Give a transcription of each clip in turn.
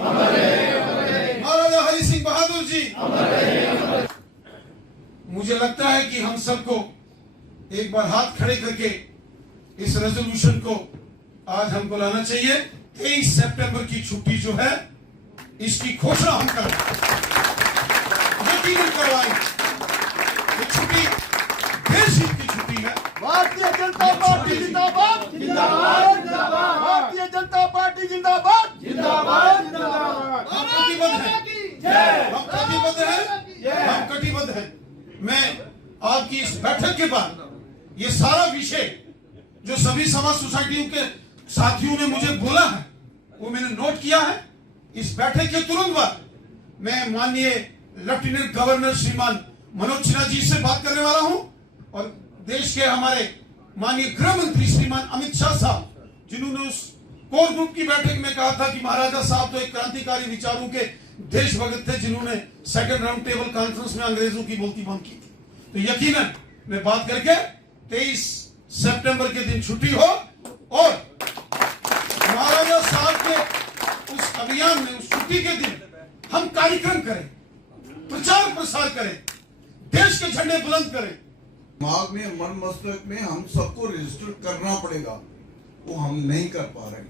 महाराजा हरि सिंह बहादुर जी। मुझे लगता है कि हम सबको एक बार हाथ खड़े करके इस रेजोल्यूशन को आज हमको लाना चाहिए। 23 सितंबर की छुट्टी जो है इसकी घोषणा हम करें, यकीनन करवाएं। ये छुट्टी देश हित की छुट्टी है। भारतीय जनता पार्टी जिंदाबाद जिंदाबाद जिंदाबाद, भारतीय जनता पार्टी जिंदाबाद जिंदाबाद जिंदाबाद। हम कटिबद्ध हैं, हम कटिबद्ध हैं, हम कटिबद्ध हैं। मैं आपकी इस बैठक के बाद ये सारा विषय जो सभी समाज सोसाइटियों के साथियों ने मुझे बोला है वो मैंने नोट किया है। इस बैठक के तुरंत बाद मैं माननीय लेफ्टिनेंट गवर्नर श्रीमान मनोज सिन्हा जी से बात करने वाला हूं और देश के हमारे माननीय गृह मंत्री श्रीमान अमित शाह साहब, जिन्होंने उस कोर ग्रुप की बैठक में कहा था कि महाराजा साहब तो एक क्रांतिकारी विचारों के देशभक्त थे, जिन्होंने सेकंड राउंड टेबल कॉन्फ्रेंस में अंग्रेजों की बोलती बंद की थी। तो यकीनन मैं बात करके 23 सितंबर के दिन छुट्टी हो और महाराजा साहब के उस अभियान में उस छुट्टी के दिन हम कार्यक्रम करें, प्रचार प्रसार करें, देश के झंडे बुलंद करें। दिमाग में, मन मस्तिष्क में हम सबको रजिस्टर करना पड़ेगा, वो हम नहीं कर पा रहे।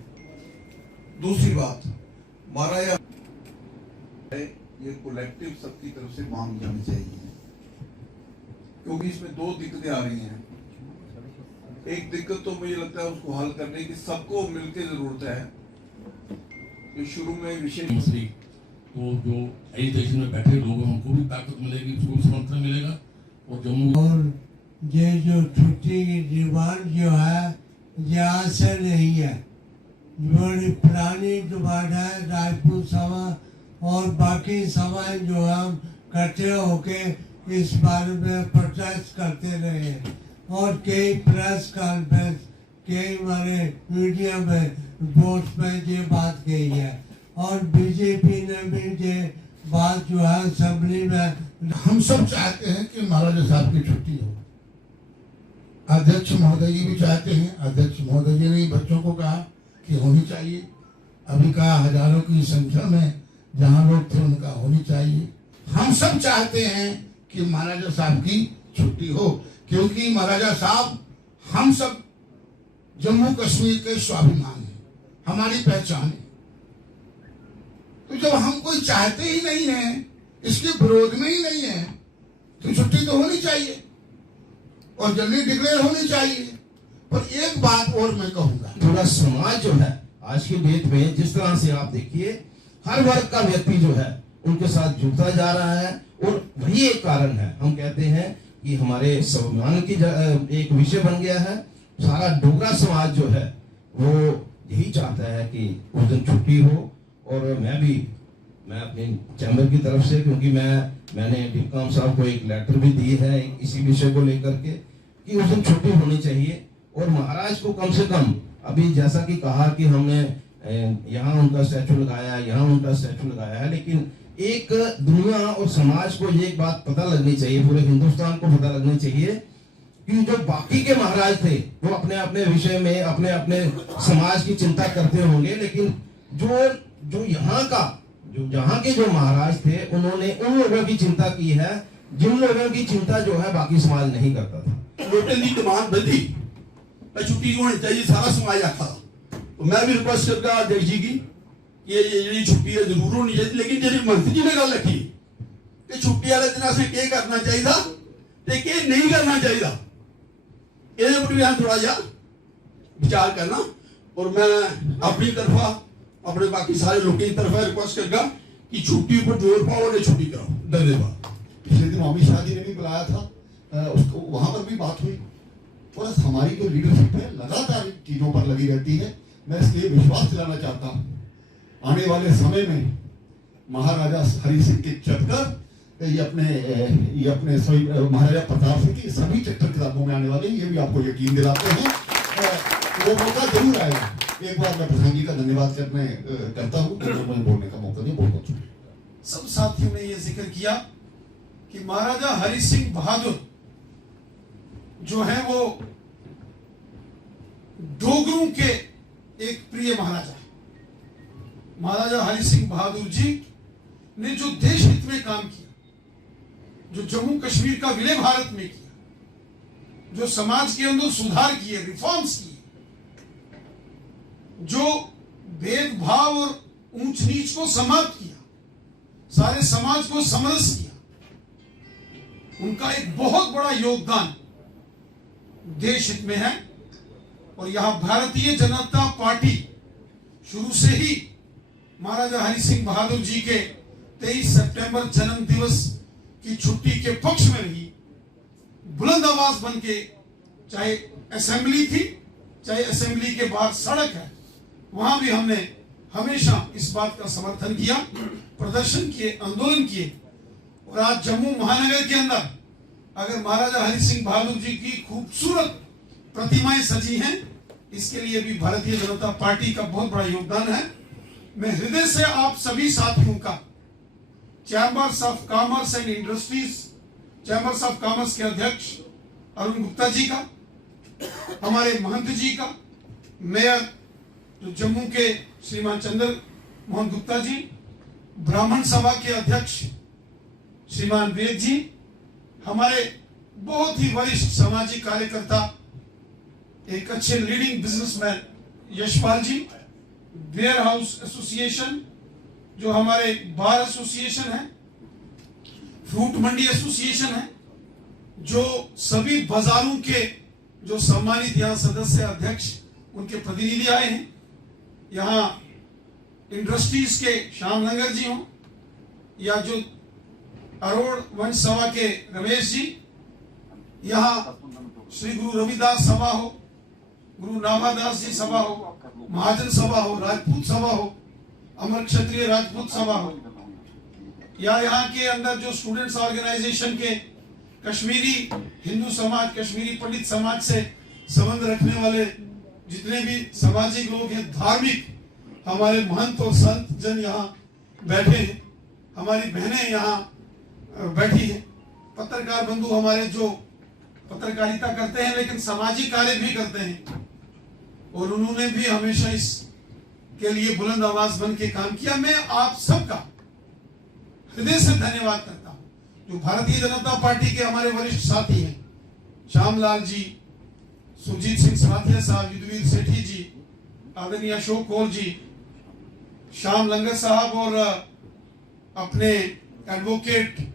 दूसरी बात, महाराजा ये कलेक्टिव सबकी तरफ से मांग जानी चाहिए, क्योंकि इसमें दो दिक्कतें आ रही हैं। एक दिक्कत तो मुझे लगता है उसको हल करने की सबको मिलकर जरूरत है। तो शुरू में विषय तो जो इस देश में बैठे लोग हमको भी ताकत मिलेगी, उसको समर्थन मिलेगा। और जम्मू और ये जो छुट्टी की डिमांड जो है ये आज से नहीं है, बड़ी पुरानी डिमांड है। राजपूत समाज और बाकी समाज जो हम इकट्ठे होके इस बारे में प्रोटेस्ट करते रहे हैं और कई प्रेस कॉन्फ्रेंस, कई हमारे मीडिया में रिपोर्ट्स में ये बात कही है और बीजेपी ने भी ये बात जो है असेंबली में। हम सब चाहते हैं कि महाराजा साहब की छुट्टी हो। अध्यक्ष महोदय जी भी चाहते हैं। अध्यक्ष महोदय जी ने बच्चों को कहा कि होनी चाहिए। अभी कहा हजारों की संख्या में जहां लोग थे उनका होनी चाहिए। हम सब चाहते हैं कि महाराजा साहब की छुट्टी हो, क्योंकि महाराजा साहब हम सब जम्मू कश्मीर के स्वाभिमान है, हमारी पहचान है। तो जब हम कोई चाहते ही नहीं है, इसके विरोध में ही नहीं है, तो छुट्टी तो होनी चाहिए और जल्दी डिक्लेयर होनी चाहिए। पर एक बात और मैं कहूंगा, पूरा समाज जो है आज की डेट में जिस तरह से आप देखिए हर वर्ग का व्यक्ति जो है उनके साथ जुड़ता जा रहा है और वही एक कारण है। हम कहते हैं कि हमारे स्वाभिमान की एक विषय बन गया है। सारा डोगरा समाज जो है वो यही चाहता है कि उस दिन छुट्टी हो। और मैं अपनी चैम्बर की तरफ से, क्योंकि मैंने डिप्कॉम साहब को एक लेटर भी दी है इसी विषय को लेकर के कि उस दिन छुट्टी होनी चाहिए। और महाराज को कम से कम अभी जैसा कि कहा कि हमने यहाँ उनका स्टैचू लगाया, यहाँ उनका स्टैचू लगाया है, लेकिन एक दुनिया और समाज को ये एक बात पता लगनी चाहिए, पूरे हिंदुस्तान को पता लगनी चाहिए कि जो बाकी के महाराज थे वो अपने अपने विषय में अपने अपने समाज की चिंता करते होंगे, लेकिन जो यहाँ के जो महाराज थे उन्होंने उन लोगों की चिंता की है जिन लोगों की चिंता जो है बाकी समाज नहीं करता था। वोटन की डिमांड बधी छुट्टी होनी चाहिए, सारा समाज आखा। तो मैं भी रिक्वेस्ट करता अध्यक्ष जी की ये जी छुट्टी है जरूर होनी चाहिए, लेकिन जी मंत्री जी ने गल रखी कि छुट्टी वाले दिन असें क्या करना चाहिए ते क्या नहीं करना चाहिए, ये पर भी थोड़ा जा विचार करना। और मैं अपनी तरफा अपने बाकी सारे लोगों की तरफा रिक्वेस्ट करूंगा कि छुट्टी पर जोर पाओ और छुट्टी कराओ। धन्यवाद। पिछले दिन अमित शाह जी ने भी बुलाया था, उसको वहां पर भी बात हुई। और हमारी जो लीडरशिप है लगातार चीजों पर लगी रहती है। मैं इसलिए विश्वास दिलाना चाहता हूँ आने वाले समय में महाराजा हरि सिंह के चक्कर ये अपने सभी महाराजा प्रताप सिंह की सभी चक्कर किताबों में आने वाले, ये भी आपको यकीन दिलाते हैं। वो मौका जरूर आएगा। एक बार मैं प्रधान जी का धन्यवाद करता हूँ बोलने का मौका दिया। बहुत बहुत सब साथियों ने यह जिक्र किया कि महाराजा हरि सिंह बहादुर जो है वो डोगरों के एक प्रिय महाराजा है। महाराजा हरि सिंह बहादुर जी ने जो देश हित में काम किया, जो जम्मू कश्मीर का विलय भारत में किया, जो समाज के अंदर सुधार किए, रिफॉर्म्स किए, जो भेदभाव और ऊंच नीच को समाप्त किया, सारे समाज को समरस किया, उनका एक बहुत बड़ा योगदान देश हित में है। और यहां भारतीय जनता पार्टी शुरू से ही महाराजा हरि सिंह बहादुर जी के 23 सितंबर जन्म दिवस की छुट्टी के पक्ष में रही, बुलंद आवाज बन के, चाहे असेंबली थी, चाहे असेंबली के बाहर सड़क है, वहां भी हमने हमेशा इस बात का समर्थन किया, प्रदर्शन किए, आंदोलन किए। और आज जम्मू महानगर के अंदर अगर महाराजा हरि सिंह बहादुर जी की खूबसूरत प्रतिमाएं सजी हैं, इसके लिए भी भारतीय जनता पार्टी का बहुत बड़ा योगदान है। मैं हृदय से आप सभी साथियों का, chambers of commerce and industries, chambers of commerce के अध्यक्ष अरुण गुप्ता जी का, हमारे महंत जी का, मेयर जो जम्मू के श्रीमान चंद्र मोहन गुप्ता जी, ब्राह्मण सभा के अध्यक्ष श्रीमान वेद जी, हमारे बहुत ही वरिष्ठ सामाजिक कार्यकर्ता, एक अच्छे leading businessman Yashpal ji, warehouse association जो हमारे बार एसोसिएशन है, फ्रूट मंडी एसोसिएशन है, जो सभी बाजारों के जो सम्मानित यहाँ सदस्य अध्यक्ष उनके प्रतिनिधि आए हैं, यहाँ इंडस्ट्रीज के श्याम लंगर जी हों, या जो अरोड़ वंश सभा के रमेश जी, यहाँ श्री गुरु रविदास सभा हो, गुरु नाभादास जी सभा हो, महाजन सभा हो, राजपूत सभा हो, अमर क्षत्रिय राजपूत सभा हो, या यहाँ के अंदर जो स्टूडेंट्स ऑर्गेनाइजेशन के कश्मीरी हिंदू समाज, कश्मीरी पंडित समाज से संबंध रखने वाले जितने भी सामाजिक लोग हैं, धार्मिक हमारे महंत और संत जन यहाँ बैठे हैं, हमारी बहनें यहाँ बैठी हैं, पत्रकार बंधु हमारे जो पत्रकारिता करते हैं लेकिन सामाजिक कार्य भी करते हैं, और उन्होंने भी हमेशा इस के लिए बुलंद आवाज बन के काम किया। मैं आप सबका हृदय से धन्यवाद करता हूं। जो भारतीय जनता पार्टी के हमारे वरिष्ठ साथी हैं, श्यामलाल जी, सुरजीत सिंह साथिया साहब, युद्धवीर सेठी जी, आदरणीय अशोक कौर जी, श्याम लंगर साहब, और अपने एडवोकेट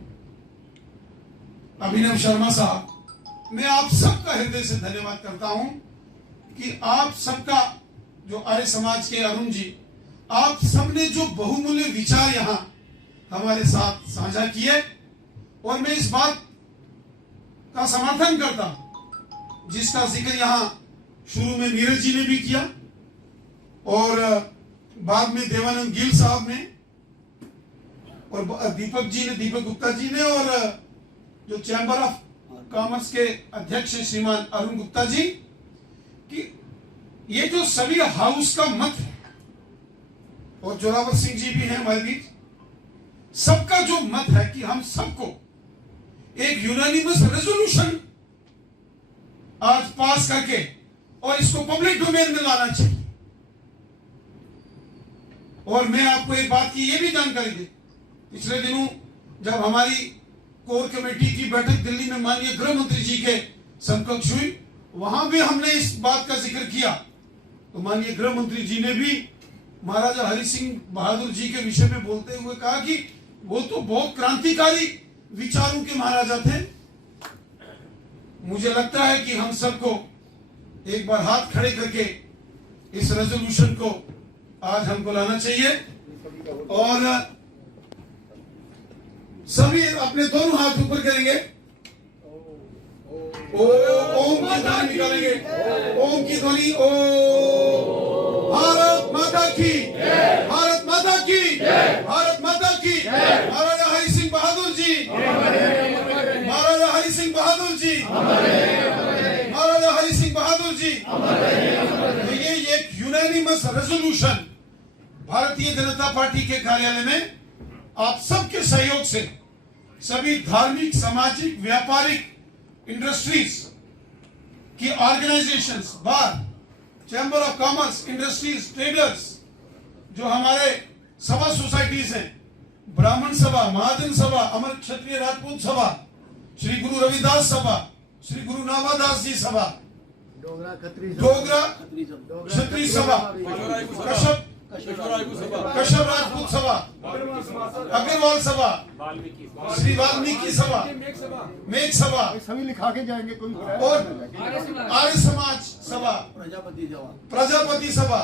अभिनव शर्मा साहब, मैं आप सबका हृदय से धन्यवाद करता हूं कि आप सबका, जो आर्य समाज के अरुण जी, आप सबने जो बहुमूल्य विचार यहां हमारे साथ साझा किए, और मैं इस बात का समर्थन करता हूं जिसका जिक्र यहां शुरू में नीरज जी ने भी किया, और बाद में देवानंद गिल साहब ने, और दीपक गुप्ता जी ने, और जो चैंबर ऑफ कॉमर्स के अध्यक्ष श्रीमान अरुण गुप्ता जी, कि ये जो सभी हाउस का मत है, और जोरावर सिंह जी भी हैं हमारे बीच, सबका जो मत है कि हम सबको एक यूनानिमस रेजोल्यूशन आज पास करके और इसको पब्लिक डोमेन में लाना चाहिए। और मैं आपको एक बात की ये भी जानकारी दे, पिछले दिनों जब हमारी कोर कमेटी की बैठक दिल्ली में माननीय गृह मंत्री जी के समकक्ष हुई, वहां भी हमने इस बात का जिक्र किया, तो माननीय गृह मंत्री जी ने भी महाराजा हरि सिंह बहादुर जी के विषय में बोलते हुए कहा कि वो तो बहुत क्रांतिकारी विचारों के महाराजा थे। मुझे लगता है कि हम सबको एक बार हाथ खड़े करके इस रेजोल्यूशन को आज हमको लाना चाहिए, और सभी अपने दोनों हाथ ऊपर करेंगे, ओम की ध्वनि निकालेंगे, ओम की ध्वनि, ओम। भारत माता की, भारत माता की, भारत माता की, महाराजा हरि सिंह बहादुर जी, महाराजा हरि सिंह बहादुर जी, महाराजा हरि सिंह बहादुर जी। तो ये एक unanimous resolution Bharatiya Janata party के कार्यालय में आप सबके सहयोग से सभी धार्मिक, सामाजिक, व्यापारिक, इंडस्ट्रीज की organisations, bar, chamber of commerce, industries, traders, जो हमारे सभा सोसाइटीज हैं, ब्राह्मण सभा, महाजन सभा, अमर क्षत्रिय राजपूत सभा, श्री गुरु रविदास सभा, श्री गुरु नामादास जी सभा, डोगरा क्षत्रिय सभा, कश्यप राजपूत सभा, अग्रवाल सभा, श्री वाल्मीकि सभा, मेघ सभा, सभी लिखा के जाएंगे कोई और आर्य समाज सभा, प्रजापति सभा,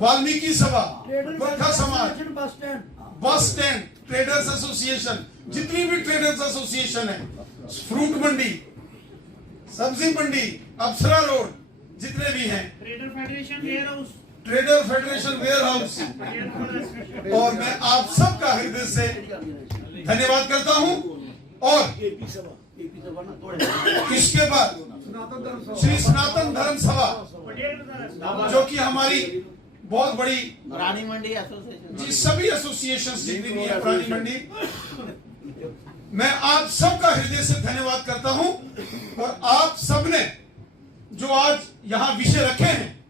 वाल्मीकि सभा, गोरखा समाज, बस स्टैंड, ट्रेडर्स एसोसिएशन, जितनी भी ट्रेडर्स एसोसिएशन है, फ्रूट मंडी, सब्जी मंडी, अप्सरा रोड, जितने भी हैं, ट्रेडर फेडरेशन वेयर हाउस, और मैं आप सबका हृदय से धन्यवाद करता हूं। और इसके बाद श्री सनातन धर्म सभा, जो कि हमारी बहुत बड़ी रानी मंडी एसोसिएशन, जी सभी एसोसिएशन जितनी भी है प्राणी मंडी, मैं आप सबका हृदय से धन्यवाद करता हूं। और आप सबने जो आज यहां विषय रखे हैं,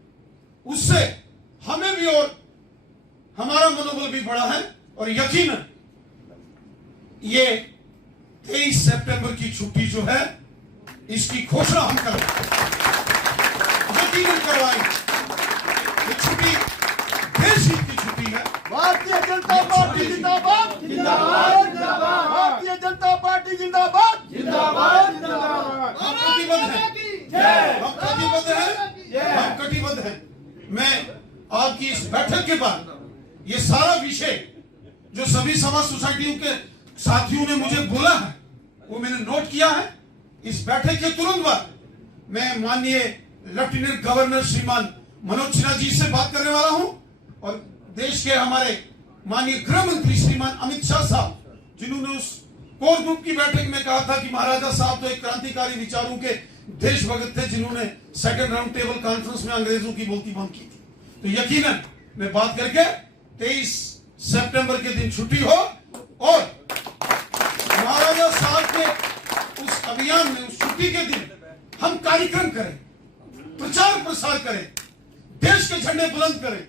उससे हमें भी और हमारा मनोबल भी बढ़ा है। और यकीनन ये 23 सितंबर की छुट्टी जो है, इसकी घोषणा हम करेंगे, यकीनन करवाएंगे। ये छुट्टी देश हित की छुट्टी है। भारतीय जनता पार्टी जिंदाबाद, जिंदाबाद, जिंदाबाद। भारतीय जनता पार्टी जिंदाबाद, जिंदाबाद, जिंदाबाद। हम कटिबद्ध हैं, हम कटिबद्ध हैं, हम कटिबद्ध हैं। मैं आपकी इस बैठक के बाद ये सारा विषय जो सभी समाज सोसाइटियों के साथियों ने मुझे बोला है, वो मैंने नोट किया है। इस बैठक के तुरंत बाद मैं माननीय लेफ्टिनेंट गवर्नर श्रीमान मनोज सिन्हा जी से बात करने वाला हूं, और देश के हमारे माननीय गृह मंत्री श्रीमान अमित शाह साहब, जिन्होंने उस कोर ग्रुप की बैठक में कहा था कि महाराजा साहब तो एक क्रांतिकारी विचारों के देशभक्त थे, जिन्होंने सेकंड राउंड टेबल कॉन्फ्रेंस में अंग्रेजों की बोलती बंद की थी। तो यकीनन मैं बात करके 23 सितंबर के दिन छुट्टी हो, और महाराजा साहब के उस अभियान में, उस छुट्टी के दिन हम कार्यक्रम करें, प्रचार प्रसार करें, देश के झंडे बुलंद करें,